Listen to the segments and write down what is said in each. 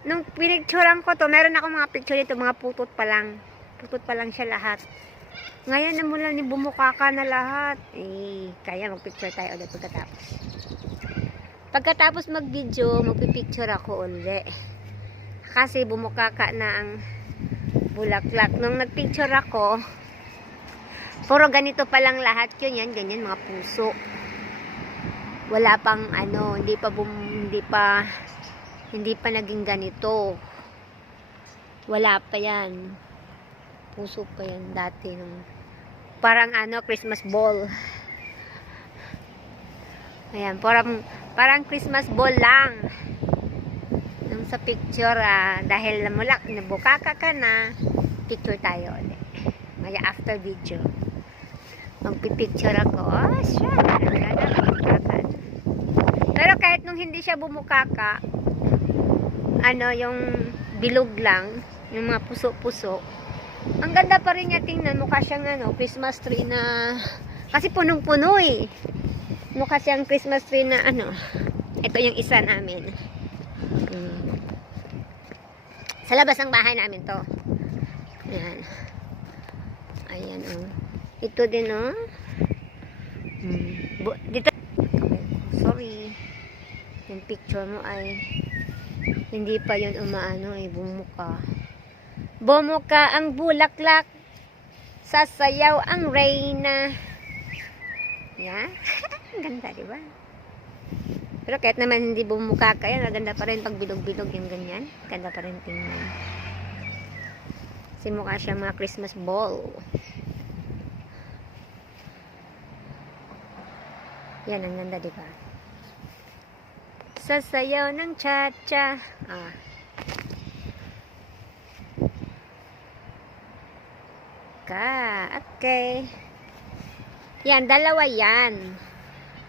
Nung pinicturean ko to, meron ako mga picture dito, mga putot pa lang. Putot pa lang siya lahat. Ngayon na mula ni bumukaka na lahat. Kaya magpicture tayo ulit pagkatapos. Pagkatapos mag-video, magpipicture ako ulit. Kasi bumukaka na ang bulaklak. Nung nagpicture ako, puro ganito pa lang lahat yun. Yan, ganyan, mga puso. Wala pang hindi pa naging ganito. Wala pa yan. Puso pa yan dati. Parang Christmas ball. Ayan, parang Christmas ball lang. Nung sa picture, dahil nabukaka ka na, picture tayo ulit. Maya after video. Magpipicture ako. Siya. Pero kahit nung hindi siya bumukaka, yung bilog lang, yung mga puso-puso, ang ganda pa rin niya tingnan. Mukha siyang Christmas tree na, kasi punong-puno eh. Mukha siyang Christmas tree na ito yung isa namin. Sa labas ng bahay namin to. Ayan. Ayan ito din dito. Sorry. Yung picture mo ay hindi pa yun bumuka ang bulaklak, sasayaw ang reyna. Yan. Ang ganda, diba? Pero kahit naman hindi bumuka kaya, maganda pa rin pag bilog-bilog yung ganyan. Ganda pa rin tingnan. Kasi mukha siya mga Christmas ball. Yan, ang ganda, diba? Sasayaw ng cha-cha. Okay. Yan, dalawa yan.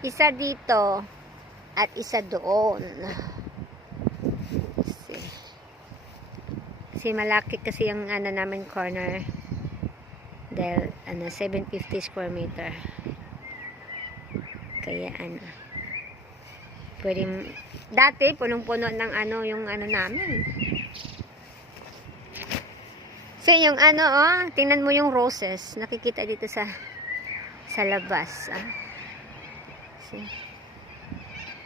Isa dito at isa doon. Kasi malaki kasi yung namin corner. Dahil 750 square meter. Kaya pwede, dati punong-puno ng yung namin. So yung tingnan mo yung roses, nakikita dito sa labas. See?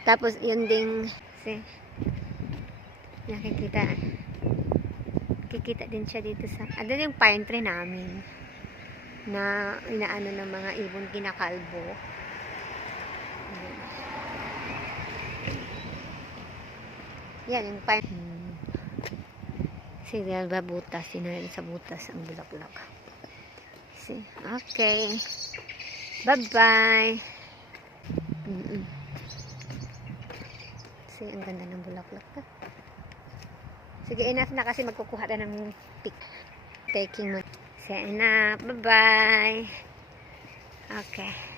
Tapos yun ding, see? Nakikita din siya dito sa, yung pine tree namin na inaano ng mga ibon, kinakalbo. Yan yung pine. See, dahil ba butas, sinayin sa butas ang bulaklak. See? Okay. Bye-bye. See, ang ganda ng bulaklak. Sige, enough na kasi magkukuha na ng pic. Taking mo. Sige, enough. Bye-bye. Okay.